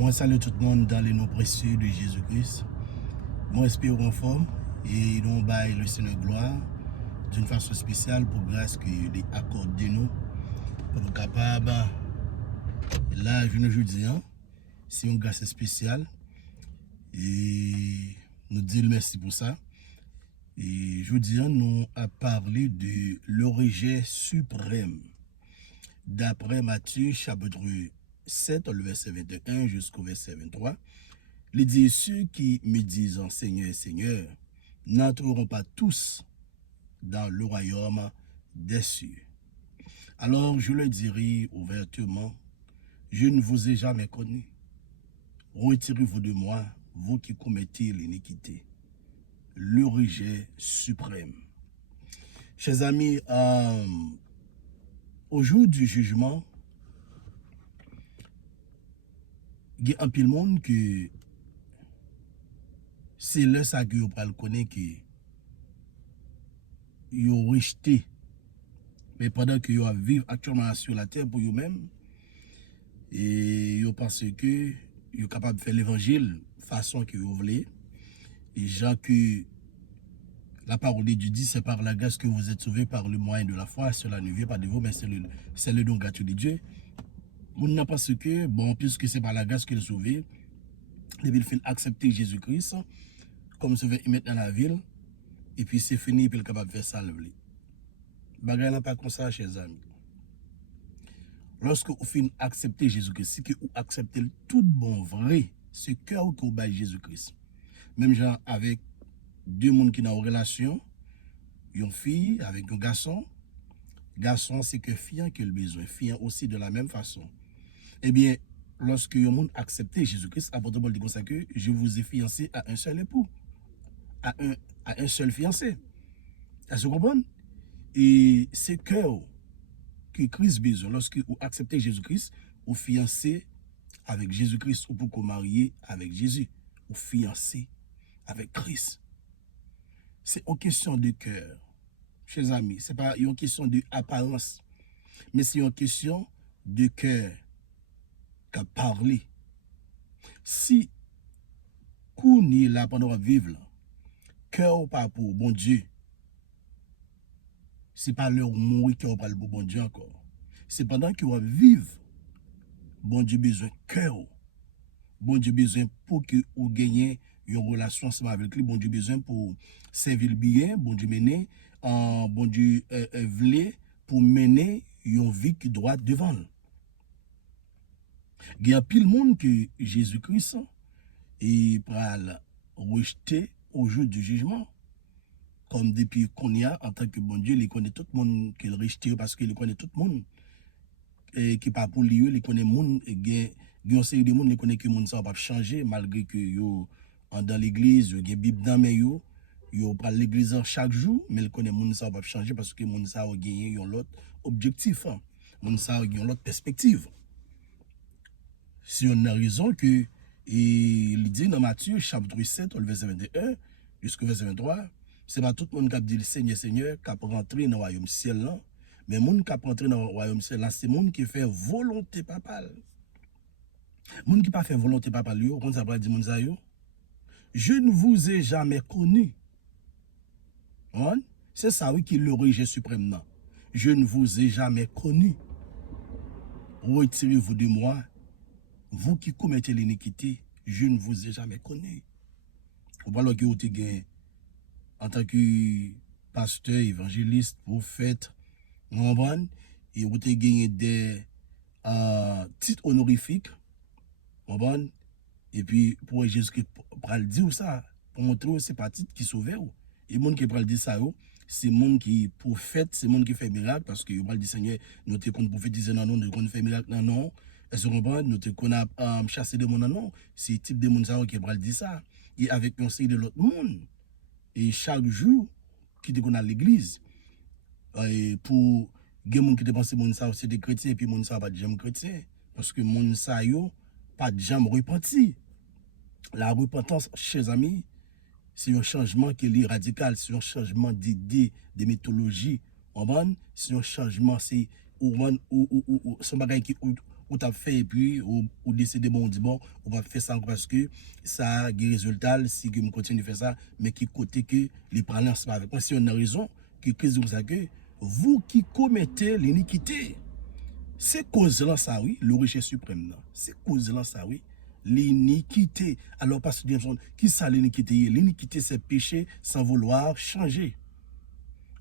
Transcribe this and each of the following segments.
Moi, salue tout le monde dans les noms précieux de Jésus-Christ. Moi, espère en forme et nous baille le Seigneur gloire d'une façon spéciale pour grâce qu'il accorde de nous pour nous capables. Là, je ne dis rien, c'est une grâce spéciale et nous disons merci pour ça. Et je dis, nous a parlé de l'origine suprême d'après Matthieu chapitre 7, le verset 21 jusqu'au verset 23. Il dit, ceux qui me disent Seigneur, Seigneur, n'entreront pas tous dans le royaume des cieux. Alors je le dirai ouvertement, je ne vous ai jamais connu. Retirez-vous de moi, vous qui commettez l'iniquité. L'origine suprême. Chers amis, au jour du jugement, il y a un pile monde que c'est là ça que vous le connaître que vous ont rejeté. Mais pendant que vous vivez actuellement sur la terre pour vous-même, et vous pensez que vous êtes capable de faire l'évangile façon que vous voulez. Et gens que la parole de Dieu dit, c'est par la grâce que vous êtes sauvés par le moyen de la foi. Cela ne vient pas de vous, mais c'est le don gratuit de Dieu. Vous n'a pas ce que, bon, puisque c'est par la grâce qu'il est sauvé, il fait accepter Jésus-Christ comme sauveur et mettre dans la ville, et puis c'est fini, puis il est capable de faire ça. Bagay n'a pas comme ça, chers amis. Lorsque vous finissez accepter Jésus-Christ, c'est que vous acceptez tout bon vrai, ce cœur que vous baille Jésus-Christ. Même genre avec deux personnes qui ont une relation, une fille avec un garçon. Garçon, c'est que fille qui a le besoin. Fille aussi de la même façon. Eh bien, lorsque un monde accepte Jésus-Christ, apôtre Paul dit comme ça que je vous ai fiancé à un seul époux, à un seul fiancé. Est-ce que vous comprenez? Et c'est cœur que Christ besoin. Lorsque vous acceptez Jésus-Christ, vous fiancez avec Jésus-Christ ou pour vous marier avec Jésus. Vous fiancez avec Christ. C'est une question de cœur, chers amis. Ce n'est pas une question d'apparence, mais c'est une question de cœur qu'a parlé. Si qu'on est là pendant vivre, cœur pas pour bon Dieu, c'est pas leur mourir qui parle pour bon Dieu encore. C'est pendant que vous vivez, bon Dieu besoin cœur. Bon Dieu besoin pour que vous gagnez une relation ensemble avec lui. Bon Dieu besoin pour servir le bien. Bon Dieu mener, bon Dieu voulait pour mener une vie qui doit devant. Il y a pile monde que Jésus-Christ est pral rejeter au jour du jugement. Comme depuis qu'on y a, en tant que bon Dieu, il connaît tout le monde qu'il rejette parce qu'il connaît tout le monde. Et qui pas pour lui, il connaît le monde. Il y a une série de monde qui connaît que le monde ça va pas changer malgré que yo dans l'église, il y a une Bible dans mais yo parle l'église chaque jour, mais il connaît le monde ça va pas changer parce que le monde ça a gagné un autre objectif. Le monde ça a une autre perspective. Si on a raison que il dit dans Matthieu chapitre 7, le verset 21 jusqu'au verset 23, c'est pas tout le monde qui dit le Seigneur, Seigneur, qui peut rentrer dans le royaume ciel là. Mais les gens qui peuvent entrer dans le royaume ciel, c'est les gens qui font volonté papale. Les gens qui ne font pas volonté papale, on ça dit je ne vous ai jamais connu. C'est ça oui qui est l'origine suprême. Je ne vous ai jamais connu. Retirez-vous de moi, vous qui commettez l'iniquité, je ne vous ai jamais connu. Vous parlez que vous êtes en tant que pasteur, évangéliste, prophète, et vous avez gagné des titres honorifiques, et puis pour Jésus-Christ, pour le dire ça, pour montrer que ce n'est pas titre qui sauve. Et les gens qui parlent de ça, c'est les gens qui prophètent, c'est les gens qui font miracle, parce que vous parlez du Seigneur, nous avons prophétisé dans nous, nous avons fait miracle dans nous. Est-ce que vous comprenez? Nous avons chassé des gens dans nous. C'est le type de gens qui parlent de ça. Et avec un série de l'autre monde. Et chaque jour, qui est à l'église, et pour les gens qui pensent que c'est des chrétiens, et puis les gens pas de gens chrétiens. Parce que les gens pas de gens repentis. La repentance, chers amis, c'est un changement qui est radical, c'est un changement d'idées, de mythologie. C'est un changement, c'est un bagage qui ou t'as fait et puis ou décidé bon on dit bon on va faire ça parce que ça a des résultats si que me continue de faire ça mais qui côté que les prennent ensemble avec moi si on a raison que Christ vous a que vous qui commettez l'iniquité c'est cause là ça oui le rejet suprême c'est cause là ça oui l'iniquité alors parce que qui ça l'iniquité c'est péché sans vouloir changer.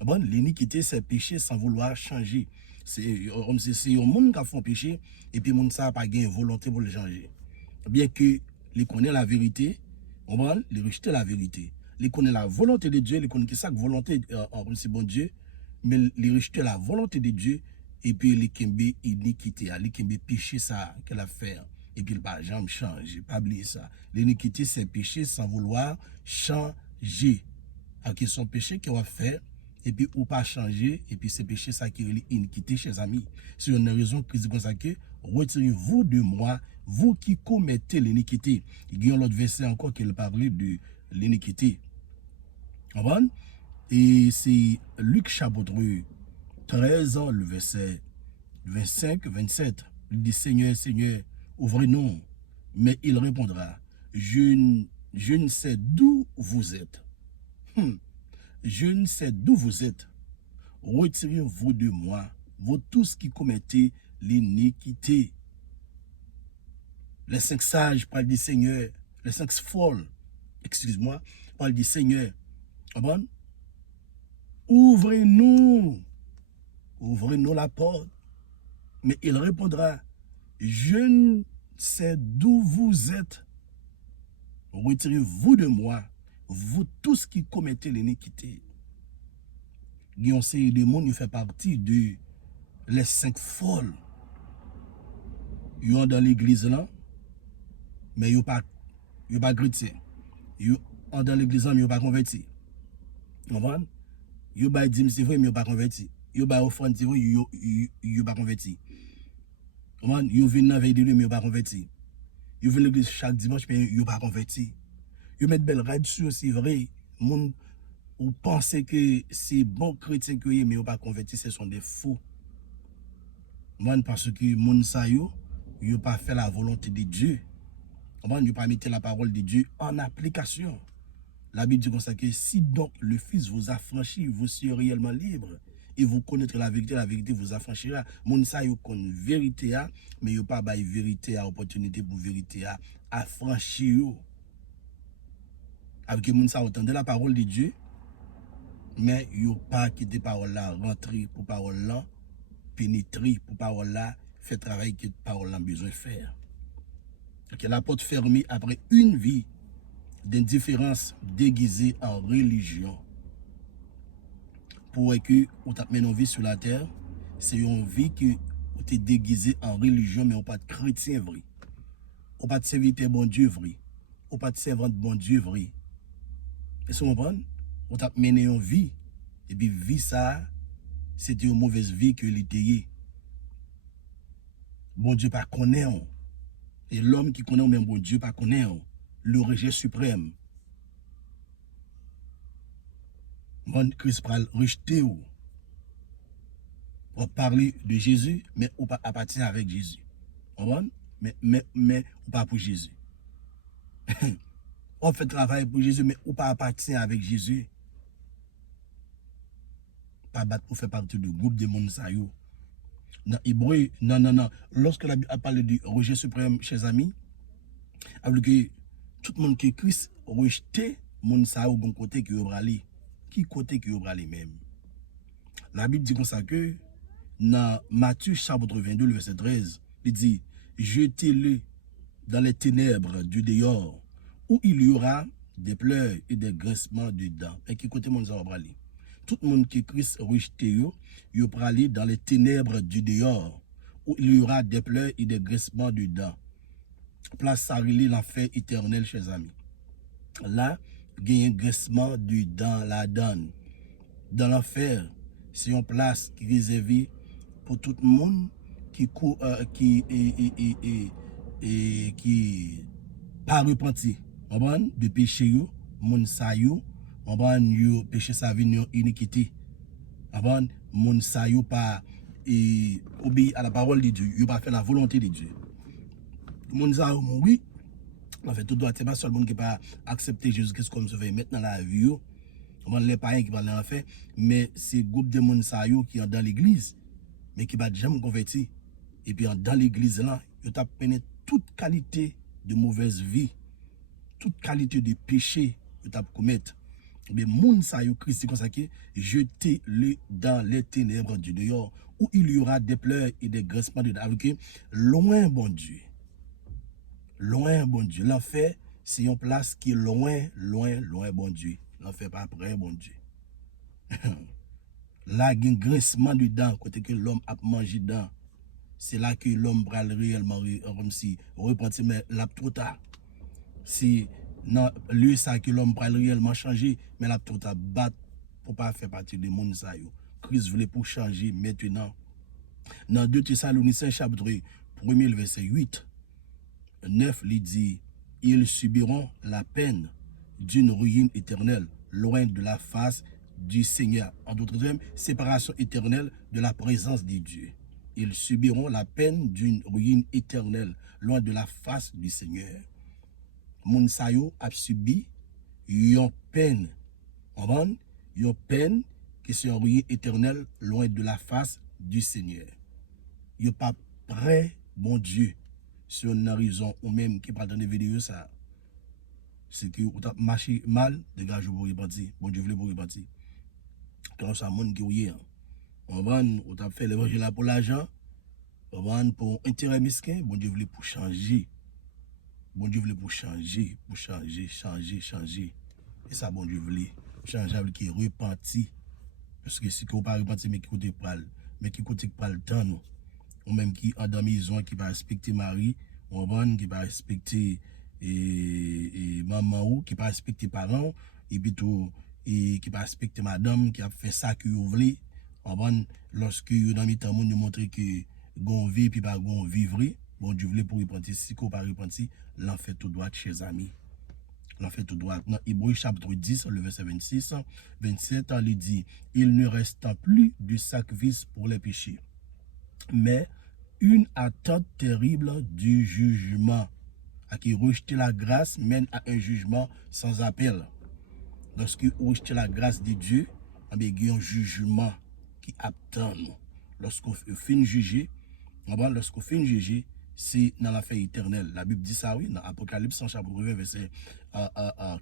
Bon, l'iniquité, c'est péché sans vouloir changer. C'est un monde qui a fait péché et puis monde ça n'a pas gain volonté pour le changer. Bien que les connaît la vérité, on va les rejeter la vérité. Les connaît la volonté de Dieu, les connaît que ça volonté c'est bon Dieu, mais les rejeter la volonté de Dieu et puis les kembe iniquité, les kembe péché ça qu'elle a fait et puis il pas jamais changer, pas oublier ça. L'iniquité c'est péché sans vouloir changer. À qui son péché qu'on va faire et puis ou pas changer et puis c'est péché ça qui est iniquité chers amis. C'est une raison que dit comme ça que retirez-vous de moi vous qui commettez l'iniquité. Il y a un autre verset encore qui parle de l'iniquité. Et c'est Luc chapitre 13 le verset 25 27. Il dit Seigneur Seigneur ouvrez-nous, mais il répondra je ne sais d'où vous êtes. Je ne sais d'où vous êtes. Retirez-vous de moi, vous tous qui commettez l'iniquité. Les 5 sages parlent du Seigneur, les 5 folles, excuse-moi, parlent du Seigneur. Bon? Ouvrez-nous la porte. Mais il répondra, je ne sais d'où vous êtes. Retirez-vous de moi, vous tous qui commettez l'iniquité. Il y a un série de monde qui fait partie de les 5 folles. Ils sont dans l'église là, mais ils ne sont pas chrétiens. Ils sont dans l'église là, mais ils ne sont pas convertis. Vous comprenez? Ils sont pas dit c'est vrai, mais ils ne sont pas convertis. Ils sont pas offrande, c'est vrai, ils ne sont pas convertis. Vous comprenez? Ils viennent dans la veille de nuit, mais ils ne sont pas convertis. Ils viennent à l'église chaque dimanche, mais ils ne sont pas convertis. Ils mettent belle rade sur, c'est vrai. Moun, ou pensez que c'est bon chrétien que mais ils ne sont pas convertis, ce sont des fous. Parce que moun sa yo, yo pas fait la volonté de Dieu. Yo pas mis la parole de Dieu en application. La Bible dit comme ça que si donc le Fils vous affranchit, vous serez réellement libre. Et vous connaîtrez la vérité vous affranchira. Moun sa yo connaît vérité mais yo pas bail vérité à opportunité pour vérité à affranchir yo. Avec moun sa entendre la parole de Dieu, mais yo pas quitter parole là, rentrer pour parole là. Pénétrer pour parole là, fait travail que parole a besoin de faire. Que la porte fermée après une vie d'indifférence déguisée en religion. Pour que vous avez une vie sur la terre, c'est une vie que vous êtes déguisée en religion, mais vous pas de chrétien vrai. Vous pas de serviteur bon Dieu vrai. Vous pas de servante bon Dieu vrai. Et si vous comprenez, vous avez mené une vie, et puis vie ça, c'était une mauvaise vie que l'était. Bon Dieu pas connaît. Et l'homme qui connaît même bon Dieu pas connaît. Le rejet suprême. Bon Christ pral rejeter ou. On parler de Jésus, mais on pas appartient avec Jésus. Mais on pas pour Jésus. On fait travail pour Jésus, mais on pas appartient avec Jésus. Pas battre pour faire partie du groupe de monde ça yo. Dans Hébreu, non. Lorsque la Bible a parlé du rejet suprême, chers amis, avec que tout le monde qui est Christ rejeté, monde ça au bon côté qui va aller. Qui côté qui va aller même. La Bible dit comme ça que dans Matthieu chapitre 22, le verset 13, il dit jetez-le dans les ténèbres du dehors, où il y aura des pleurs et des grincements de dents. Et qui côté monde ça va aller. Tout le monde qui est Christ rejeté, il va aller dans les ténèbres du dehors, où il y aura des pleurs et des grincements de dents. Place ça l'enfer éternel, chers amis. Là, il y a un grincement de dents, la donne. Dans l'enfer, c'est une place qui est réservée pour tout le monde qui pas repenti. De péché, moun sa yo, yo péché sa vie iniquité. Moun sa yo pas et obéir à la parole de Dieu, il pas fait la volonté de Dieu. Le monde a mouru. En fait, tout doit être pas seulement qui pas accepter Jésus-Christ comme sauveur maintenant la vie. On les païens qui parlent en fait, mais c'est groupe de monde qui sont dans l'église, mais qui va jamais converti. Et puis dans l'église là, ils ont peine toute qualité de mauvaise vie, toute qualité de péché, ils ont commettre. Mais moun sa yo Christ comme ça qui jetez-le dans les ténèbres du dehors où il y aura des pleurs et des grincements de dents. Loin bon Dieu. Loin bon Dieu. L'enfer c'est une place qui est loin bon Dieu. L'enfer pas près bon Dieu. Là il y a un grincement de dents côté que l'homme a mangé dedans. C'est là que l'homme va réellement comme si repentir mais là trop tard. Si dans lieu ça que l'homme va réellement changer mais là trop tard battre pour pas faire partie des monde ça yo. Christ voulait pour changer maintenant. Dans 2 Thessaloniciens chapitre 1 verset 8 9 il dit ils subiront la peine d'une ruine éternelle loin de la face du Seigneur. En d'autres termes, séparation éternelle de la présence de Dieu. Ils subiront la peine d'une ruine éternelle loin de la face du Seigneur. Moun sa yo a subi une peine. Une peine qui est une ruine éternelle loin de la face du Seigneur. Yo pas prêt, bon Dieu, sur une raison ou même qui parle dans des vidéos ça. C'est que vous avez marché mal, dégage vous repentir. Bon Dieu voulait vous repentir. Quand ça monde qui est on va vous avez fait l'évangile pour l'argent, on va pour intérêt miskin, bon Dieu voulait pour changer. Bon Dieu voulait pour changer. Et ça bon Dieu voulait changer qui est repenti. Parce que si vous pas repenti mais qui côté pral, mais qui côté pral temps nous. Ou même qui en dans maison qui va respecter Marie, on va qui va respecter et maman ou qui pas respecter parents et puis tout et qui pas respecter madame qui a fait ça que vous voulez on va lorsque dans mi temps monde montrer que gon vie puis pas gon vivre bon Dieu voulait pour repentir si qu'on pas repentir l'en fait tout droit chez amis l'en fait tout droit dans Hébreux chapitre 10 le verset 26 27 il dit il ne reste plus de sacrifice pour les péchés mais une attente terrible du jugement à qui rejeter la grâce mène à un jugement sans appel. Lorsque vous rejetez la grâce de Dieu, il y a un jugement qui attend nous. Lorsqu'on fait juger, lorsqu'on fait juger, c'est dans la fin éternelle. La Bible dit ça, oui, dans Apocalypse chapitre 20, verset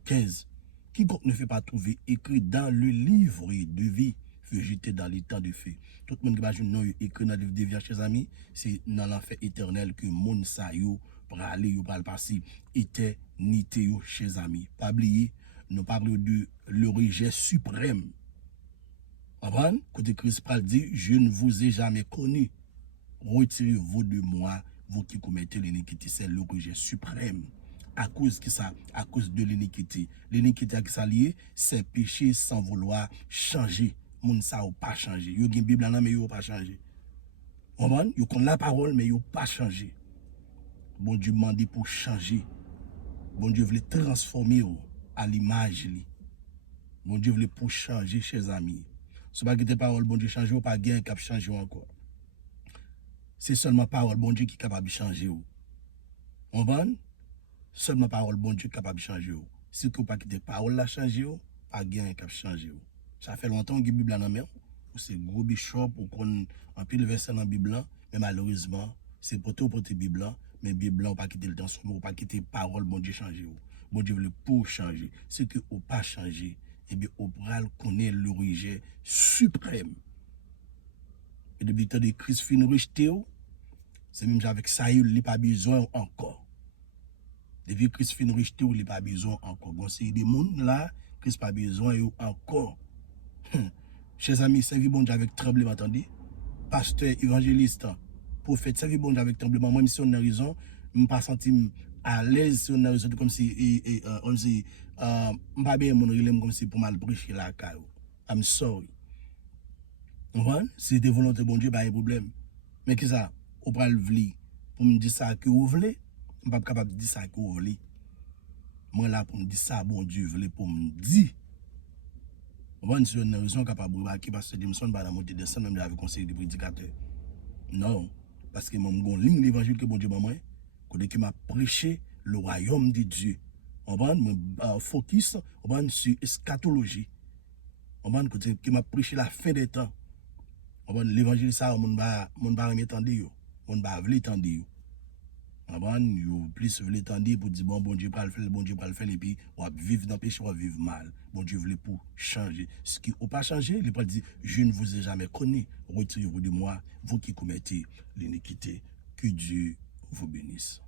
15. Quiconque ne fait pas trouver écrit dans le livre de vie, fut jeté dans les temps de feu. Tout le monde qui va jouer écrit dans le livre de vie, chers amis, c'est dans l'enfer éternel que mon sa yo pour aller yo pour le passer éternité yo chers amis. Pas oublier, nous parlons de le rejet suprême. Avant, côté Christ parle dit, je ne vous ai jamais connu. Retirez-vous de moi, vous qui commettez l'iniquité, c'est le rejet suprême. À cause de ça, à cause de l'iniquité. L'iniquité qui s'allie, c'est péché sans vouloir changer. Moun sa ou pas changer. Yo gen Bible là mais yo pas changer. Comprendre? Yo connaît la parole mais yo pas changer. Bon Dieu demande pour changer. Bon Dieu voulait transformer à l'image li. Bon Dieu voulait pour changer chers amis. Ce pas que parole bon Dieu changer ou pas gain cap changer encore. C'est seulement parole bon Dieu qui est capable de changer ou. Comprendre? Seulement parole bon Dieu capable de changer ou. Si que pas quitter parole la changer ou, pas gain cap changer ou. Ça fait longtemps que la Bible dans main ou c'est gros bishop ou qu'on en pile verset dans la Bible mais malheureusement c'est pour tout porter Bible mais Bible on pas quitter le temps ou pas quitter parole bon Dieu changer ou. Bon Dieu veut pour changer c'est que ou pas changer et bien au pral connaît le rejet suprême et depuis le temps de Christ fin rejeté c'est même avec ça il pas besoin encore depuis Christ fin rejeté il pas besoin encore bon c'est des monde là Christ pas besoin encore. Chers amis, servir bon Dieu avec tremblement, attendez. Pasteur, évangéliste, prophète, servir bon Dieu avec tremblement. Moi, si on a raison, je ne me pas sentir à l'aise si on a raison, comme si, on dit, je ne pas bien mon relève comme si pour mal prêcher la caille. I'm sorry. Si c'est volonté bon Dieu, pas de problème. Mais que ça, on peut le vouloir pour me dire ça que vous voulez, je ne suis pas capable de dire ça que vous voulez. Moi, là, pour me dire ça, bon Dieu, voulait pour me dire. On va une raison capable de qui parce que Dimson va la montée descendre même avec conseil de prédicateur. Non, parce que mon ligne l'évangile que bon Dieu m'a moi, côté qui m'a prêché le royaume de Dieu. On va focus on va sur eschatologie. On va côté qui m'a prêché la fin des temps. On va l'évangile ça mon ba entendre yo. Mon ba vle entendre yo. On va yo plus vle entendre pour dire bon Dieu pas le faire, bon Dieu pas le faire et puis on va vivre dans péché, on va vivre mal. Bon Dieu voulait pour changer. Ce qui n'a pas changé, il pas dit je ne vous ai jamais connu. Retirez-vous de moi, vous qui commettez l'iniquité. Que Dieu vous bénisse.